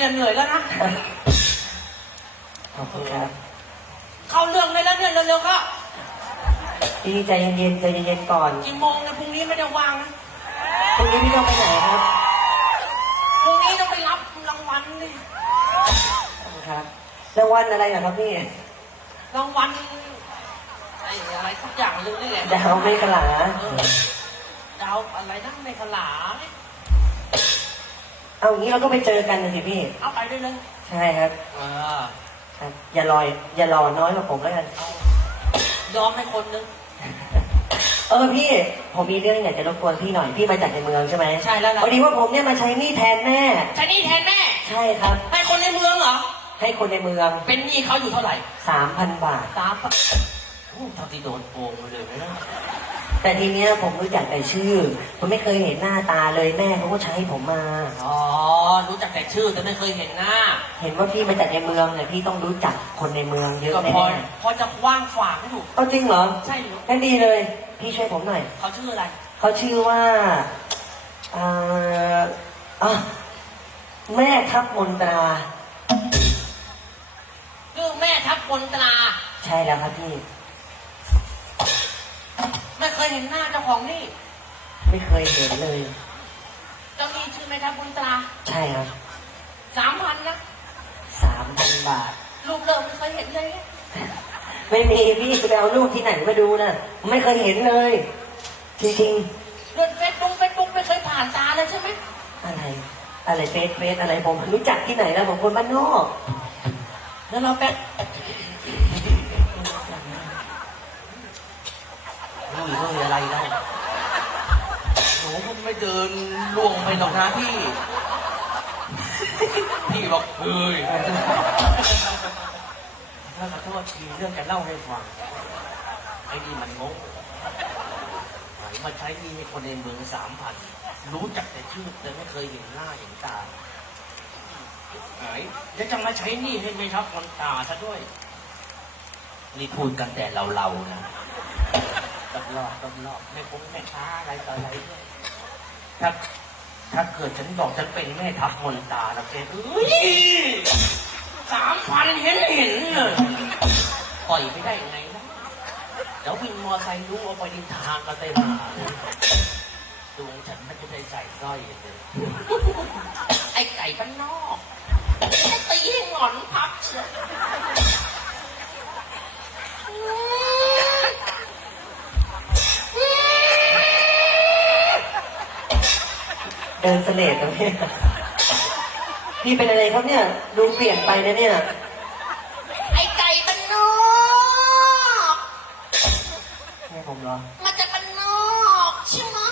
เนี่ยเหนื่อยแล้วนะ ขอบคุณครับ เข้าเรื่องได้แล้วเนี่ยเร็วๆก็พี่ใจเย็นๆใจเย็นๆก่อนกี่โมงนะพรุ่งนี้ไม่ได้ว่างนะพรุ่งนี้พี่ต้องไปไหนครับพรุ่งนี้ต้องไปรับรางวัลดิขอบคุณครับรางวัลอะไรเหรอครับพี่รางวัลไอ้อะไรสักอย่างลืมนี่แหละดาวไม่กลาเออดาวอะไรนะในขลาเนี่ย เอาอย่างนี้เราก็ไปเจอกันนะสิพี่ เอาไปได้เลยใช่ครับเออครับ อย่าลอย อย่ารอน้อยกว่าผมแล้วกัน ยอมให้คนนึง เออพี่ ผมมีเรื่องอยากจะรบกวนพี่หน่อย พี่มาจากในเมืองใช่ไหมใช่แล้วล่ะ พอดีว่าผมเนี่ยมาใช้หนี้แทนแม่ ใช่นี่แทนแม่ ใช่ครับ ให้คนในเมืองเหรอ ให้คนในเมืองเป็นหนี้เขาอยู่เท่าไหร่สามพันบาทตามปะโอ้เท่าที่โดนโกงมาเลยนะ แต่ทีเนี้ยผมรู้จักแต่ชื่อ ผมไม่เคยเห็นหน้าตาเลยแม่เขาก็ใช้ผมมา อ๋อ รู้จักแต่ชื่อแต่ไม่เคยเห็นหน้า เห็นว่าพี่มาจากในเมืองเนี่ยพี่ต้องรู้จักคนในเมืองเยอะก็แน่พอพอจะว่างฝากให้ถูก ๆเอาจริงเหรอใช่หรืองั้นดีเลย พี่ช่วยผมหน่อย เขาชื่ออะไร เขาชื่อว่าเอ่ออะแม่ทับมนตรา ชื่อแม่ทัพบนตรา ใช่แล้วครับพี่ไม่ เคยเห็นหน้าเจ้าของนี่ไม่เคยเห็นเลย เจ้านี่ชื่อแม่ทัพบนตราใช่ครับสามพันนะสามพันบาท ลูกเลิกไม่เคยเห็นเลยไม่มีพี่จะไปเอารูปที่ไหนมาดูนะไม่เคยเห็นเลย จริงเดินเฟซบุ๊กเฟซบุ๊กไม่เคยผ่านตาเลยใช่ไหมๆอะไร อะไรเฟซเฟซอะไรผมรู้จักที่ไหนแล้วผมคนบ้านนอก แล้วเราแป๊บ รู้อยู่ว่าอะไรแล้วหนูก็ไม่เดินล่วงไปหรอกนะพี่ พี่บอกเฮ้ยถ้าขอโทษทีเรื่องจะเล่าให้ฟัง ไอ้นี่มันงงไหนมาใช้หนี่ให้คนในเมืองสามพัน รู้จักแต่ชื่อแต่ไม่เคยเห็นหน้าเห็นตาไหนแล้วจะมาใช้หนี่ให้ไม่ทับคนตาซะด้วย นี่พูดกันแต่เราเราๆนะ ตลอดตลอดไม่คุ้มแม่ค้าอะไรต่ออะไรด้วยถ้าถ้าเกิดฉันบอกฉันเป็นแม่ทัพมนตาแล้วแกเอ้ยสามพันเห็นเห็นเลยปล่อยไม่ได้ยังไงนะเดี๋ยววินมอไซค์รู้ว่าไปดินทางกันเต็มาดวงฉันไม่ได้ใส่สร้อยเลยไอ้ไก่บ้านนอกตีให้หงอนพับเชียว เดินเสลดแล้วเนี่ยพี่เป็นอะไรครับเนี่ย ดูเปลี่ยนไปนะเนี่ยไอ้ไก่บ้านนอกแม่ผมเหรอมาจากบ้านนอกใช่ไหมะ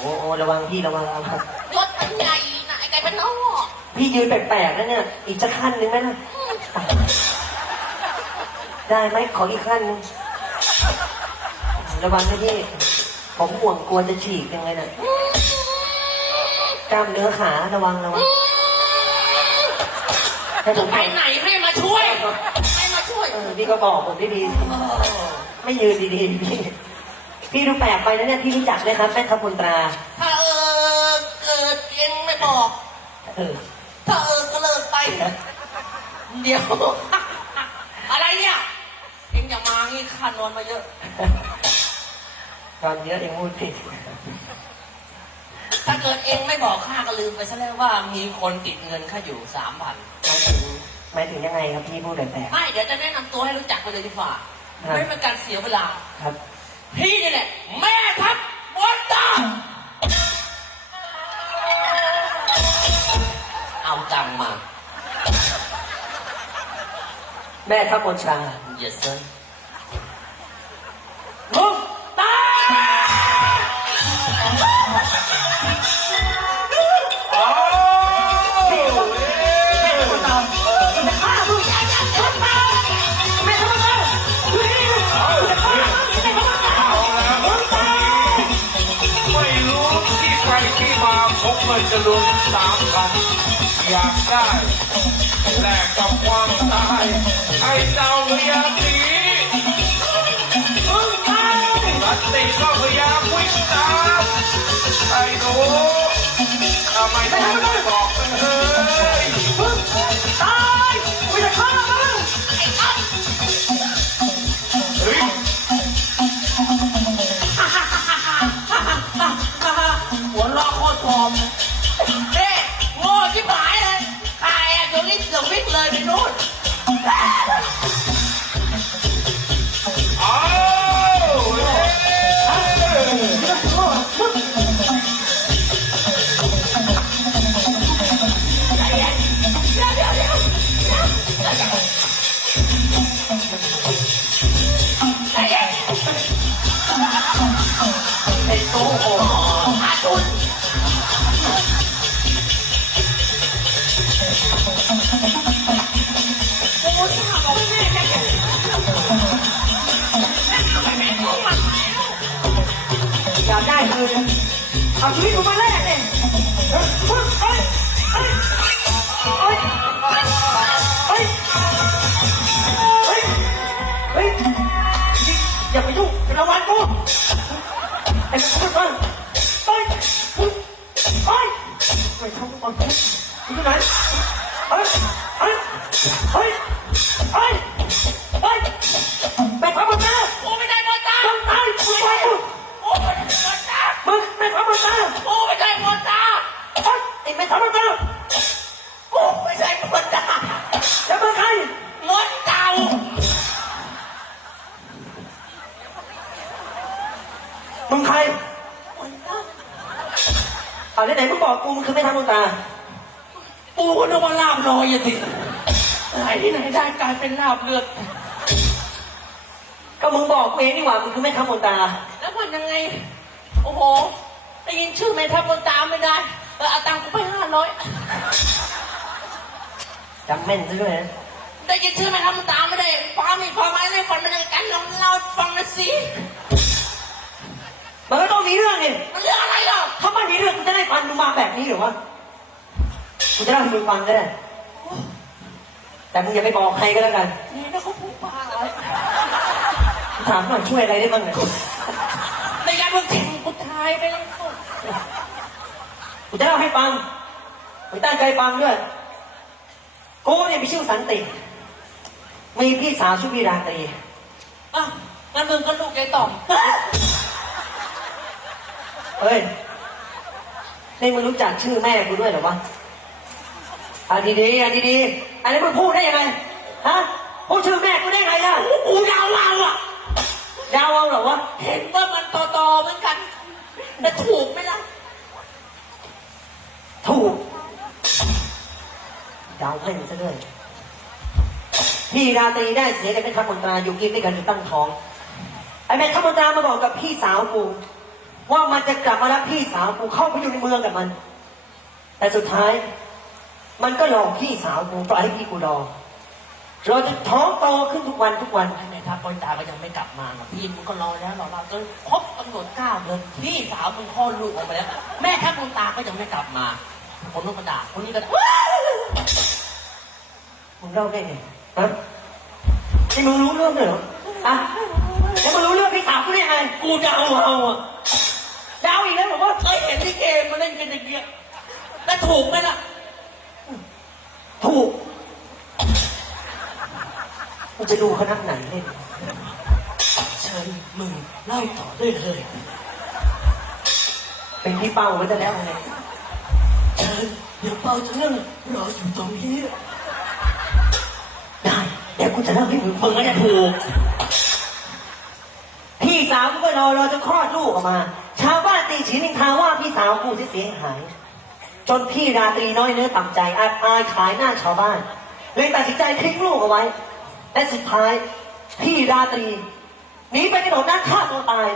โอ้โหระวังพี่ระวังระวังยศมันใหญ่นะไอ้ไก่บ้านนอกพี่ยืนแปลกๆนะเนี่ย อีกสักขั้นหนึ่งไหมล่ะได้ไหมขออีกขั้นหนึงระวังนะพี่ ผมห่วงกลัวจะฉีกยังไงน่ะกล้ามเนื้อขาระวังระวังให้ผมไปไหนให้มาช่วยให้มาช่วย เออพี่ก็บอกผมดีๆไม่ยืนดีๆพี่พี่ดูแปลกไปนะเนี่ยพี่รู้จักไหมครับแม่ทัพพลตรา ถ้าเออเกิดเองไม่บอก เออถ้าเออก็เลิกไป เดี๋ยว อะไรเนี่ย เองอย่ามางี้ข้านอนมาเยอะ ตอนเยอะเองพูดผิดถ้าเกิดเองไม่บอกข้าก็ลืมไปซะแล้วว่ามีคนติดเงินข้าอยู่สามพันหมายถึงหมายถึงยังไงครับพี่พูดแปลกไม่เดี๋ยวจะแนะนำตัวให้รู้จักไปเลยดีกว่าครับไม่เป็นการเสียเวลาๆครับ พี่นี่แหละแม่ทัพบนตาเอาตังค์มา แม่ทัพพลตรา yes sir มาพบเงินจะรวนสามพันอยากได้แลกกับความตายไอ้เจ้าพยาสีมึงไงบัดติก็พยายามวิ่งตามไอ้หนูทำไมต้องบอก วนี้เสือกวิ่งเลยไปนู่น เอาชีวิตกูมาแลกเนี่ยเฮ้ยเฮ้ยเฮ้ยเฮ้ยเฮ้ยเฮ้ยอย่าไปยุ่งระวังกูไอ้คนก่อนเฮ้ยเฮ้ยเฮ้ยไม่ทำก่อนกูอยู่ไหนเฮ้ยเฮ้ยเฮ้ยเฮ้ย ฮ้ยไอ้ไม่ทำมันนะกูไม่ใช่หมดตาจะมึงใครหมดเก่ามึงใครอ่าไหนๆมึงบอกกูมึงคือไม่ทำมึงตา กูก็นึกว่าลาบลอยอะสิไหนที่ไหนได้กลายเป็นลาบเลือด ก็มึงบอกกูเองนี่หว่ามึงคือไม่ทำมึงตา แล้วมันยังไง โอ้โหได้ยินชื่อแม่ทัพบนตามไม่ได้ เออเอาตังค์กูไปห้าร้อยจำแม่นซะด้วยนะได้ยินชื่อแม่ทัพบนตามไม่ได้ฟ้ามีความหมายในฝันเป็นยังไงกันลองเล่าให้ฟังหน่อยสิมันก็ต้องมีเรื่องนี่มันเรื่องอะไรหรอถ้ามันมีเรื่องกูจะได้ฟันมึงมาแบบนี้เหรอวะกูจะเล่าให้มึงฟังก็ได้แต่มึงอย่าไปบอกใครก็แล้วกันนี่นะเขาพูดบ้าอะไรถามหน่อยช่วยอะไรได้บ้างเนี่ยในการมึงแข่งกูตายไปแล้ว กูจะเล่าให้ฟังมึงตั้งใจฟังด้วย กูเนี่ยมีชื่อสันติ มีพี่สาวชื่อวิราตรีอะงั้นมึงก็ลูกยายต่อมเฮ้ยนี่มึงรู้จักชื่อแม่กูด้วยเหรอวะอะดีๆอะดีๆอันนี้มึงพูดได้ยังไง ฮะ พูดชื่อแม่กูได้ไงล่ะกูยาวเอาอะดาวเอาเหรอวะ เห็นว่ามันต่อต่อๆเหมือนกันแต่ถูกไหมล่ะ ถูกดาวให้มึงซะด้วยพี่ราตรีได้เสียกับแม่ทัพมนตราอยู่กินด้วยกันอยู่ตั้งท้อง ไอ้แม่ทัพมนตรามาบอกกับพี่สาวกู ว่ามันจะกลับมารับพี่สาวกูเข้าไปอยู่ในเมืองกับมัน แต่สุดท้าย มันก็หลอกพี่สาวกูปล่อยให้พี่กูรอเราจะท้องโตขึ้นทุกวันทุกวันไอ้แม่ทัพบนตาก็ยังไม่กลับมาพี่มึงก็รอแล้วรอมาจนครบกำหนดเก้าเดือนพี่สาวมึงคลอดลูกออกมาแล้ว แม่ทัพบนตาก็ยังไม่กลับมา คนนู้นก็ด่าคนนี้ก็ด่ามึงเล่าได้ไงฮะนี่มึงรู้เรื่องด้วยเหรออะแล้วมึงรู้เรื่องพี่สาวกูได้ไงกูเดาเอาอะดาวอีกแล้วบอกว่าเคยเห็นที่เกมมาเล่นกันอย่างเงี้ยแล้วถูกไหมล่ะ ถูกมึงจะดูเขานักไหนเล่นเชิญมึงเล่าต่อได้เลย เป็นพี่เป้าไว้ซะแล้วไง เชิญเดี๋ยวเปาจะนั่งรออยู่ตรงนี้ ได้ เดี๋ยวกูจะเล่าให้มึงฟังงก็จะถูก พี่สาวกูก็รอรอจนคลอดลูกออกมา ชาวบ้านตีฉินนินทาว่าพี่สาวกูเสียหาย จนพี่ราตรีน้อยเนื้อต่ำใจอาอายขายหน้าชาวบ้าน เลยตัดสินใจทิ้งลูกเอาไว้ และสุดท้าย พี่ราตรีหนีไปกระโดดน้ำฆ่าตัวตาย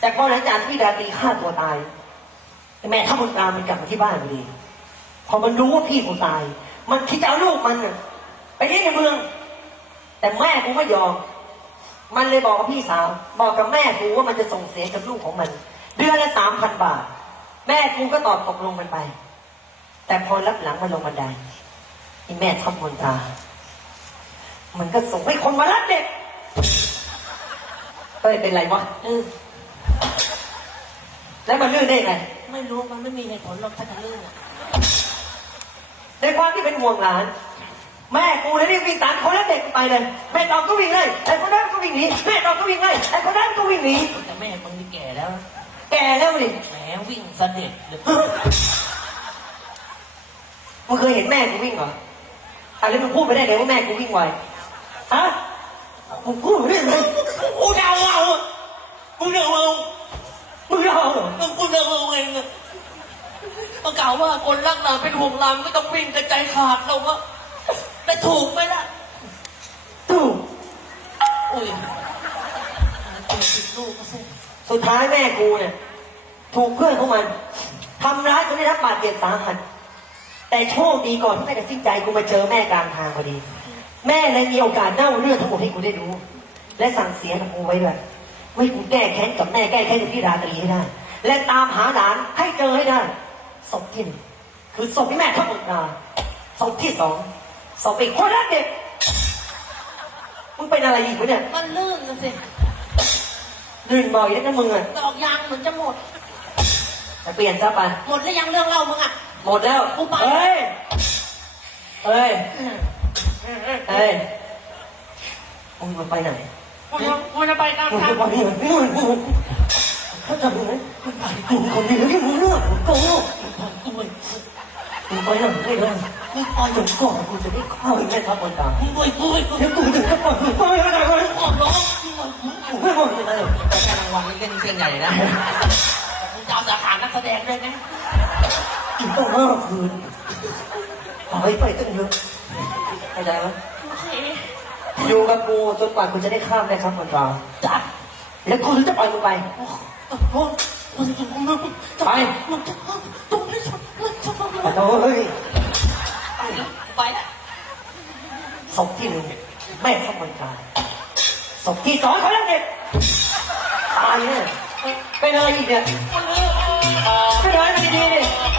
แต่พอหลังจากที่ราตรีฆ่าตัวตาย แม่ข้าบุญตามมันกลับมาที่บ้านพอดีพอมันรู้ว่าพี่กูตาย มันคิดจะเอาลูกมันน่ะไปเลี้ยงในเมือง แต่แม่กูไม่ยอม มันเลยบอกกับพี่สาว บอกกับแม่กูว่ามันจะส่งเสียกับลูกของมัน เดือนละสามพันบาท แม่กูก็ตอบตกลงมันไป แต่พอรับหลังมาลงบันไดไอ้แม่ทำมนตา มันก็ส่งให้คนมารับเด็กเฮ้ยเป็นไรวะเออแล้วมันลื่นได้ไง ไม่รู้มันไม่มีเหตุผลหรอกถ้าจะลื่นอะในความที่เป็นห่วงหลาน แม่กูเลยรีบวิ่งตามคนนั้นเด็กไปเลยแม่ตอบก็วิ่งเลยไอ้คนนั้นก็วิ่งหนีแม่ตอบก็วิ่งเลยไอ้คนนั้นก็วิ่งหนีแต่แม่มึงนี่แก่แล้ว แก่แล้วดิแหมวิ่งเสด็จเลยมึงเคยเห็นแม่กูวิ่งเหรออะไรมึงพูดไปได้ไงว่าแม่กูวิ่งไวฮะมึงพูดไปได้ไงกูเดาเอาอะกูเดาเอา มึงเล่าเรองกูเดาเอาเองอะก็กล่าวว่าคนรักหลานเป็นห่วงหลานไม่ต้องวิ่งกระจายขาดเราวะแต่ถูกไหมล่ะ ถูกอุ้ยตัวผิดลูกก็เส้นสุดท้ายแม่กูเนี่ยถูกเพื่อนของมันทำร้ายจนได้รับบาดเจ็บสาหัสแต่โชคดีก่อนที่แม่จะสิ้นใจกูมาเจอแม่กลางทางพอดี แม่เลยมีโอกาสเล่าเรื่องทั้งหมดให้กูได้รู้ และสั่งเสียกับกูไว้ด้วยว่าให้กูแก้แค้นกับแม่แก้แค้นกับพี่ราตรีให้ได้ และตามหาหลานให้เจอให้ได้ศพที่หนึ่งคือศพที่แม่ทับหมดนาศพที่สองศพอีกคนละเด็กมึงเป็นอะไรอีกวะเนี่ยมันลื่นนะสิลื่นบ่อยนะนะมึงอะดอกยางเหมือนจะหมดจะเปลี่ยนซะไปหมดแล้วยังเรื่องเล่ามึงอะหมดแล้วกูไปเฮ้ยเฮ้ยเฮ้ยมึงจะไปไหนกูจะกูจะไปกลางมึงทาง จะไปไหนมึงมึงเขาจะมึงไหมกูคนเดียวที่มึงเลือกกูกูไปมึงไปไหนไม่ได้มึงไปจนก่อนกูจะได้เข้าแม่ทัพบนตากูไปกูไปกูเดี๋ยวกูจะได้ปล่อยมึงไปไม่ได้เลยขอร้องกูไม่บอกไม่ได้แต่แค่รางวัลนี่เล่นเพียงใหญ่นะมึงจะเอาสาขานักแสดงด้วยนะอีกตั้งห้าคืนหายไปตั้งเยอะเข้าใจไหมอยู่กับกูจนกว่ากูจะได้ข้ามแม่ทัพบนตาจัดแล้วกูถึงจะปล่อยมึงไป โอ้ไปไปเลยไปศพที่หนึ่งแม่ข้ามันตายศพที่สองเขาแล้วเด็กตายเนี่ยเป็นอะไรอีกเนี่ยเป็นอะไรดีๆ